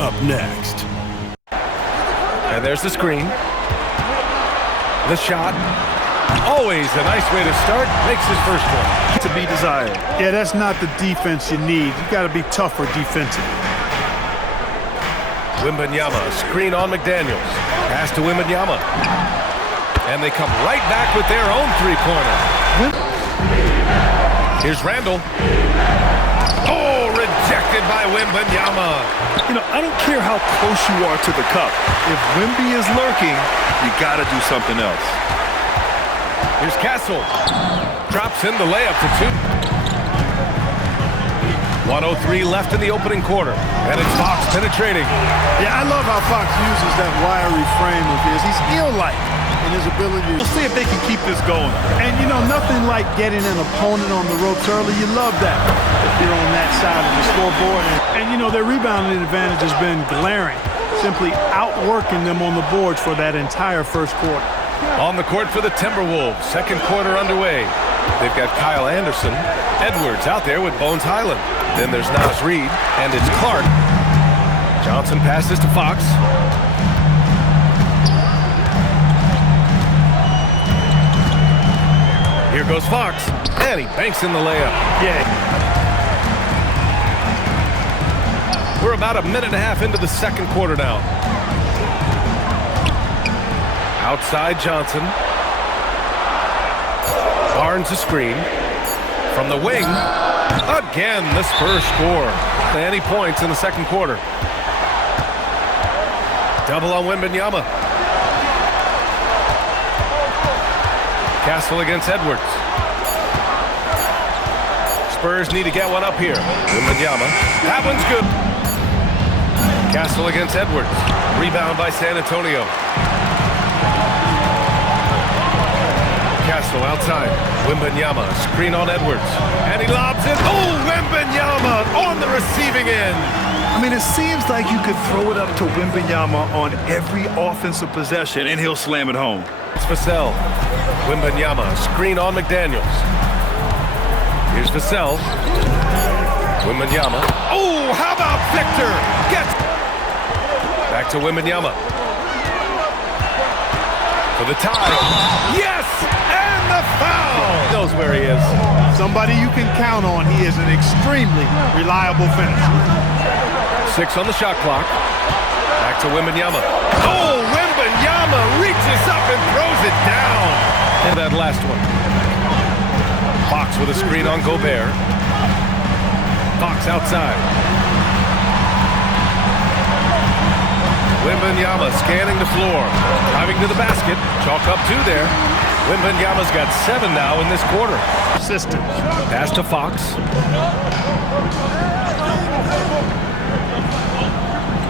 Up next. And there's the screen. The shot. Always a nice way to start. Makes his first one. To be desired. Yeah, that's not the defense you need. You got to be tougher defensively. Wembanyama, screen on McDaniels. Pass to Wembanyama. And they come right back with their own three-pointer. Here's Randall. Oh, rejected by Wembanyama. You know, I don't care how close you are to the cup. If Wemby is lurking, you got to do something else. Here's Castle. Drops in the layup to 2. 1:03 left in the opening quarter. And it's Fox penetrating. Yeah, I love how Fox uses that wiry frame of his. He's eel-like in his ability. We'll see if they can keep this going. And, you know, nothing like getting an opponent on the ropes early. You love that if you're on that side of the scoreboard. And you know, their rebounding advantage has been glaring, simply outworking them on the boards for that entire first quarter. On the court for the Timberwolves. Second quarter underway. They've got Kyle Anderson. Edwards out there with Bones Highland. Then there's Nas Reed, and it's Clark. Johnson passes to Fox. Here goes Fox, and he banks in the layup. Yeah. We're about a minute and a half into the second quarter now. Outside Johnson. Barnes a screen. From the wing. Again, the Spurs score. Any points in the second quarter. Double on Wembanyama. Castle against Edwards. Spurs need to get one up here. Wembanyama. That one's good. Castle against Edwards. Rebound by San Antonio. Castle outside. Wembanyama, screen on Edwards. And he lobs it. Oh, Wembanyama on the receiving end. I mean, it seems like you could throw it up to Wembanyama on every offensive possession, and he'll slam it home. It's Vassell. Wembanyama, screen on McDaniels. Here's Vassell. Wembanyama. Oh, how about Victor? Gets back to Wembanyama. For the tie. Yes! And the foul! Knows where he is. Somebody you can count on. He is an extremely reliable finisher. 6 on the shot clock. Back to Wembanyama. Oh, Wembanyama reaches up and throws it down. And that last one. Fox with a screen on Gobert. Fox outside. Wembanyama scanning the floor. Driving to the basket. Chalk up 2 there. Wembanyama's got 7 now in this quarter. System. Pass to Fox.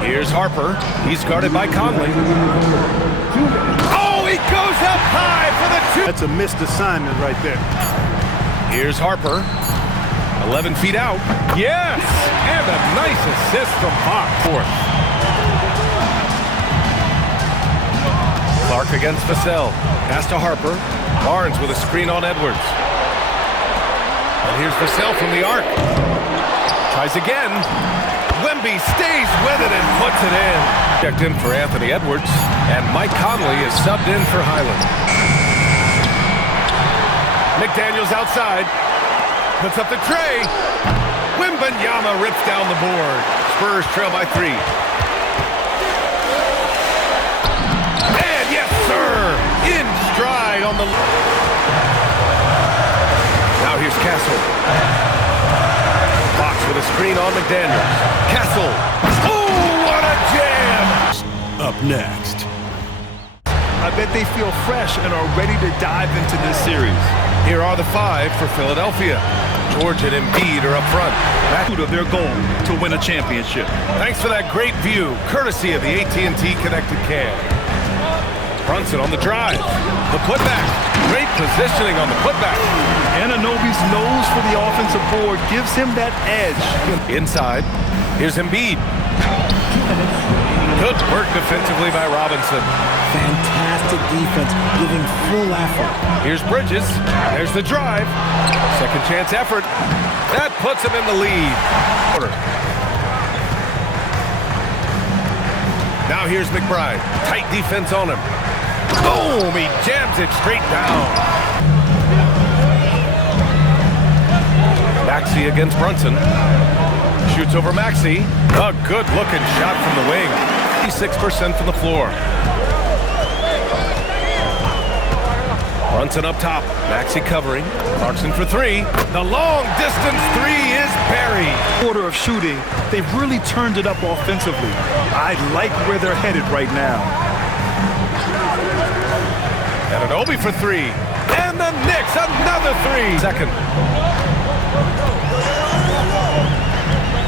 Here's Harper. He's guarded by Conley. Oh, he goes up high for the 2. That's a missed assignment right there. Here's Harper. 11 feet out. Yes! And a nice assist from Fox. Fourth. Clark against Vassell. Pass to Harper. Barnes with a screen on Edwards. And here's Vassell from the arc. Tries again. Wemby stays with it and puts it in. Checked in for Anthony Edwards. And Mike Conley is subbed in for Highland. McDaniels outside. Puts up the tray. Wembanyama rips down the board. Spurs trail by 3. And yes, sir! In stride on the... Now here's Castle. Fox with a screen on McDaniels. Castle. Oh, what a jam! Up next. I bet they feel fresh and are ready to dive into this series. Here are the 5 for Philadelphia. George and Embiid are up front. Back to their goal to win a championship. Thanks for that great view, courtesy of the AT&T Connected Cam. Brunson on the drive. The putback. Great positioning on the putback. Anunoby's nose for the offensive board gives him that edge. Inside. Here's Embiid. Good work defensively by Robinson. Fantastic defense, giving full effort. Here's Bridges. There's the drive. Second chance effort. That puts him in the lead. Now here's McBride. Tight defense on him. Boom! He jams it straight down. Maxey against Brunson. Shoots over Maxey. A good-looking shot from the wing. 56% from the floor. Brunson up top. Maxey covering. Clarkson for three. The long-distance three is buried. Quarter of shooting, they've really turned it up offensively. I like where they're headed right now. Anunoby for three. And the Knicks, another three. Second.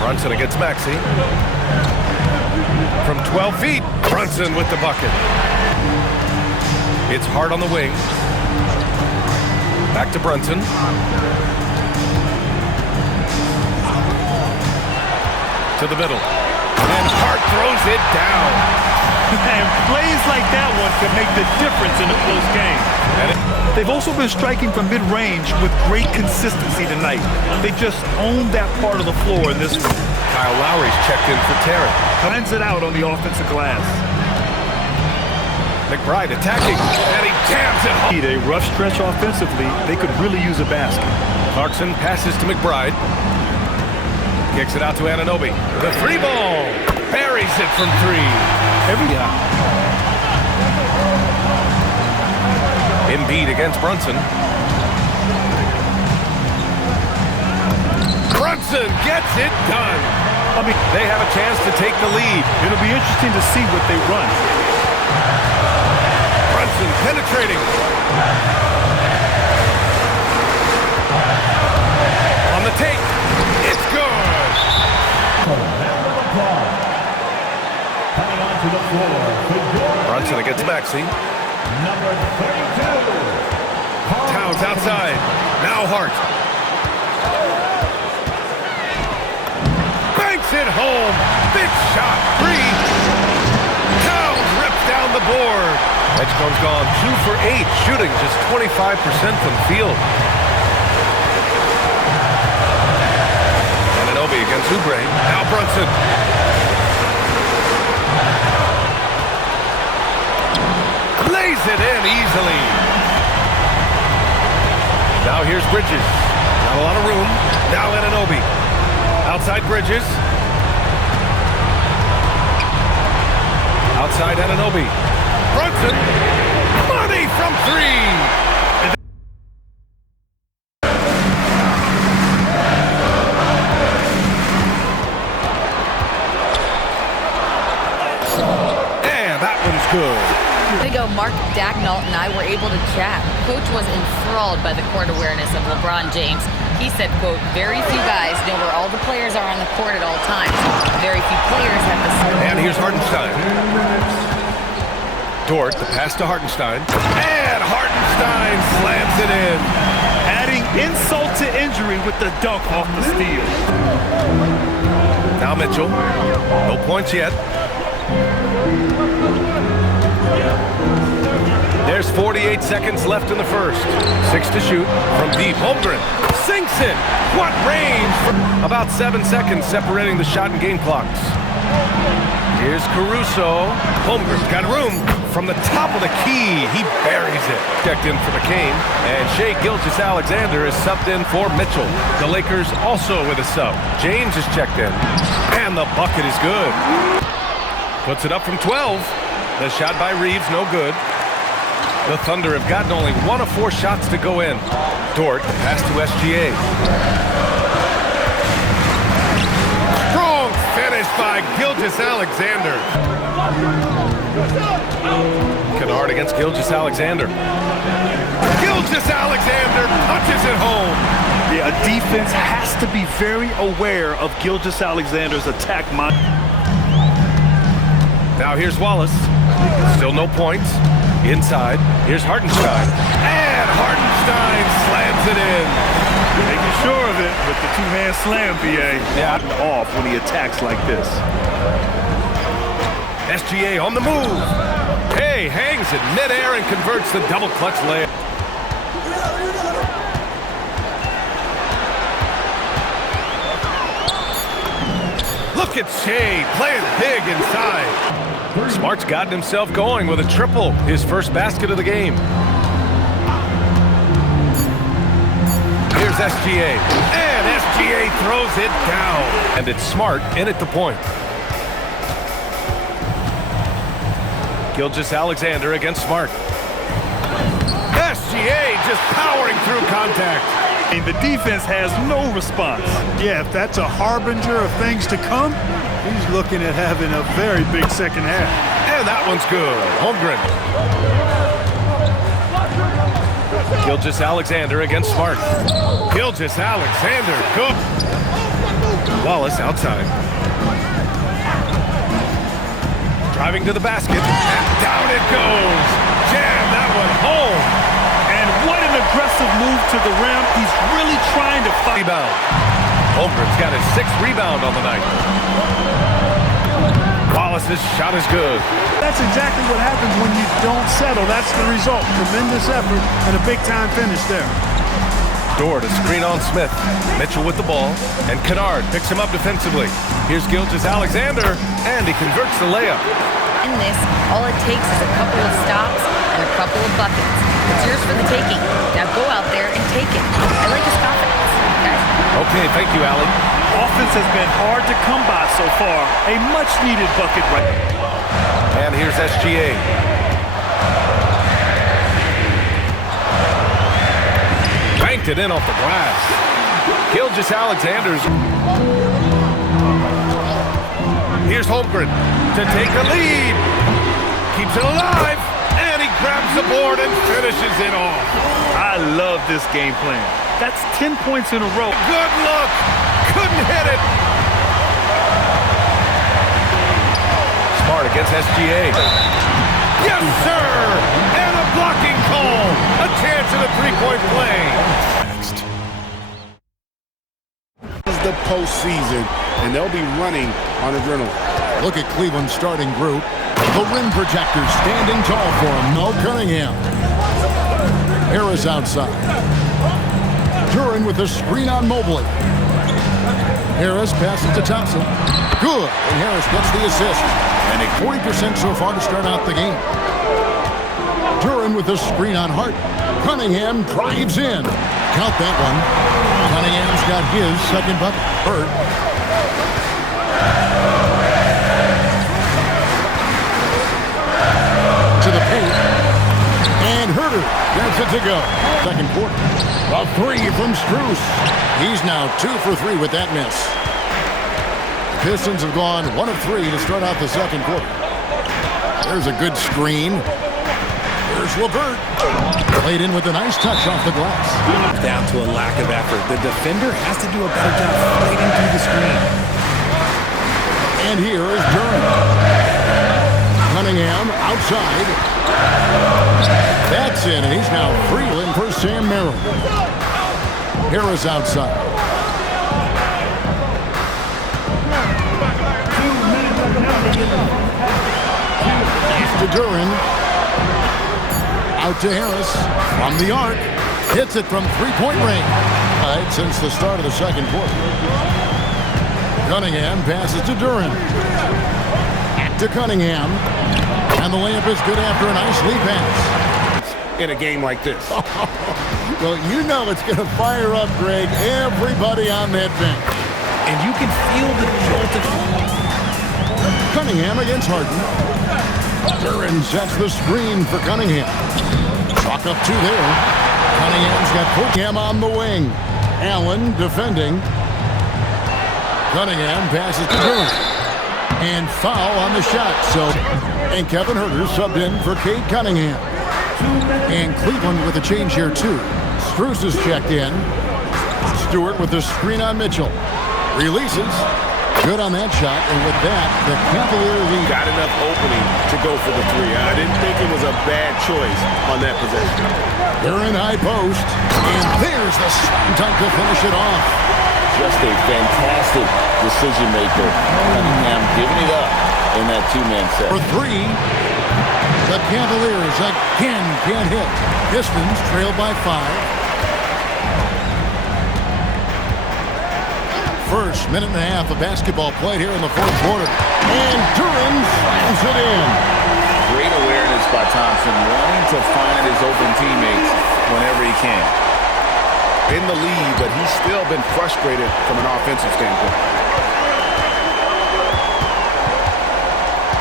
Brunson against Maxey. From 12 feet, Brunson with the bucket. It's hard on the wing. Back to Brunson. To the middle. And Hart throws it down. And plays like that one could make the difference in a close game. They've also been striking from mid-range with great consistency tonight. They just owned that part of the floor in this one. Kyle Lowry's checked in for Terry. Cleans it out on the offensive glass. McBride attacking, and he jams it home. A rough stretch offensively, they could really use a basket. Clarkson passes to McBride. Kicks it out to Anunoby. The three ball. Buries it from three. Embiid against Brunson. Brunson gets it done. I mean, they have a chance to take the lead. It'll be interesting to see what they run. Brunson penetrating. On the take. It's good. Brunson against Maxey. Number 32. Towns outside. Now Hart. Banks it home. Big shot. Three. Towns rips down the board. Edgecomb's gone 2 for 8, shooting just 25% from the field. Anunoby against Oubre. Now Brunson. Lays it in easily. Now here's Bridges. Not a lot of room. Now Anunoby. Outside Bridges. Outside Anunoby. Brunson. Money from three. And that one's good. Ago, Mark Dagnall and I were able to chat. Coach was enthralled by the court awareness of LeBron James. He said, quote, very few guys know where all the players are on the court at all times. Very few players have the skill. And here's Hartenstein. Dort, the pass to Hartenstein. And Hartenstein slams it in. Adding insult to injury with the dunk off the steal. Now Mitchell. No points yet. There's 48 seconds left in the first. 6 to shoot from deep. Holmgren sinks it. What range? About 7 seconds separating the shot and game clocks. Here's Caruso. Holmgren's got room. From the top of the key, he buries it. Checked in for McCain. And Shai Gilgeous-Alexander is subbed in for Mitchell. The Lakers also with a sub. James is checked in. And the bucket is good. Puts it up from 12. The shot by Reeves, no good. The Thunder have gotten only 1 of 4 shots to go in. Dort, pass to SGA. Strong finish by Gilgeous-Alexander. Kennard against Gilgeous-Alexander. Gilgeous-Alexander punches it home. Yeah, a defense has to be very aware of Gilgeous-Alexander's attack mind. Now here's Wallace. Still no points. Inside. Here's Hartenstein. And Hartenstein slams it in. Making sure of it with the two-hand slam, BA. Yeah. Off when he attacks like this. SGA on the move. Hey, hangs it midair and converts the double clutch layup. Look at Shai playing big inside. Smart's gotten himself going with a triple, his first basket of the game. Here's SGA, and SGA throws it down. And it's Smart in at the point. Gilgeous-Alexander against Smart. SGA just powering through contact. And the defense has no response. Yeah, if that's a harbinger of things to come, he's looking at having a very big second half. And that one's good. Holmgren. Gilgeous-Alexander against Smart. Gilgeous-Alexander, good. Wallace outside. Driving to the basket, and down it goes. Jam that one home. And what an aggressive move to the rim. He's really trying to fight. Rebound. Holmgren's got his 6th rebound on the night. Wallace's shot is good. That's exactly what happens when you don't settle. That's the result. Tremendous effort and a big-time finish there. Dort to screen on Smith. Mitchell with the ball, and Kennard picks him up defensively. Here's Gilgeous-Alexander, and he converts the layup. In this, all it takes is a couple of stops and a couple of buckets. It's yours for the taking. Now go out there and take it. I like his confidence. Okay, thank you, Allie. Offense has been hard to come by so far. A much-needed bucket right now. And here's SGA. Banked it in off the glass. Gilgeous-Alexander's. Here's Holmgren to take the lead. Keeps it alive, and he grabs the board and finishes it off. I love this game plan. That's 10 points in a row. Good look. Couldn't hit it. Smart against SGA. Yes, sir! And a blocking call. A chance at a three-point play. Next. This is the postseason, and they'll be running on adrenaline. Look at Cleveland's starting group. The rim protectors standing tall for him. No Cunningham. Harris outside. Duran with the screen on Mobley. Harris passes to Thompson. Good. And Harris gets the assist. And a 40% so far to start out the game. Duran with the screen on Hart. Cunningham drives in. Count that one. Cunningham's got his second bucket. Hurt. To the paint. And Herter gets it to go. Second quarter. A three from Strus. He's now 2 for 3 with that miss. The Pistons have gone 1 of 3 to start out the second quarter. There's a good screen. Here's LeVert. Played in with a nice touch off the glass. Down to a lack of effort. The defender has to do a better job fighting through the screen. And here is Duran. Cunningham outside. That's it, and he's now free in for Sam Merrill. Harris outside. To Duran. Out to Harris. From the arc. Hits it from three-point range. Right since the start of the second quarter. Cunningham passes to Duran. Back to Cunningham. And the layup is good after a nice lead pass. In a game like this. Well, you know it's going to fire up, Greg, everybody on that bench. And you can feel the jolt of... Cunningham against Harden. Duran sets the screen for Cunningham. Chalk up 2 there. Cunningham's got Cunningham on the wing. Allen defending. Cunningham passes to Duran. And foul on the shot. And Kevin Herter subbed in for Cade Cunningham. And Cleveland with a change here, too. Strus is checked in. Stewart with the screen on Mitchell. Releases. Good on that shot. And with that, the Cavaliers lead. Got enough opening to go for the three. I didn't think it was a bad choice on that possession. They're in high post. And there's the slam dunk to finish it off. Just a fantastic decision maker. Cunningham giving it up in that two-man set. For 3. The Cavaliers again can't hit. Pistons trail by 5. First minute and a half of basketball played here in the fourth quarter. And Duran drills it in. Great awareness by Thompson, wanting to find his open teammates whenever he can. In the lead, but he's still been frustrated from an offensive standpoint.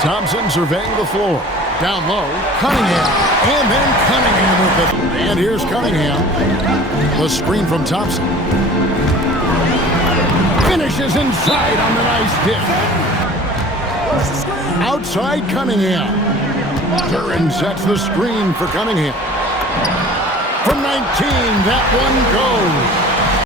Thompson surveying the floor. Down low, Cunningham. And then Cunningham with it. And here's Cunningham. The screen from Thompson. Finishes inside on the nice dish. Outside Cunningham. Duran sets the screen for Cunningham. From 19, that one goes.